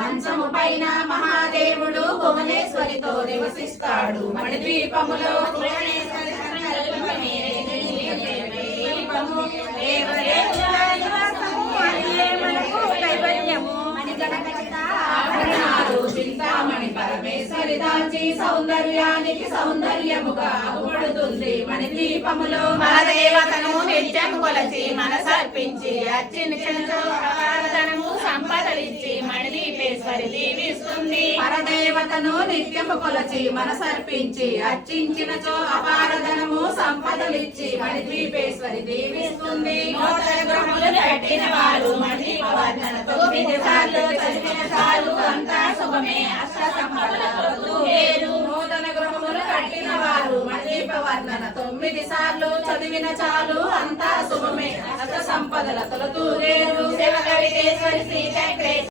మంచము పైన మహాదేవుడు భువనేశ్వరితో నివసిస్తాడు మణిద్వీపములో చింతామణి పరమేశ్వరి దాల్చి సౌందర్యానికి సౌందర్యముగా పడుతుంది మణిద్వీపములో పరదేవతను నిత్యము కొలచి మనసర్పించి అర్చించు సంపదలిచ్చి మణిదీపేశ్వరి దీవిస్తుంది. పరదేవతను నిత్యము కొలచి మనసర్పించి అర్చించినచో అపారధనము సంపదలిచ్చి మణిద్వీపేశ్వరి దీవిస్తుంది. నూతన గృహములు కట్టిన వారు మణిదీపవర్ధనతో 9 సార్లు చదివిన చాలు అంతా శుభమే అష్ట సంపదలతో వేరు. నూతన గృహములు కట్టిన వారు మణిదీపవర్ధన 9 సార్లు చదివిన చాలు అంతా శుభమే అష్ట సంపదల తొలతూరేరు. శివకవితేశ్వరి శ్రీ చక్రేశ్వరి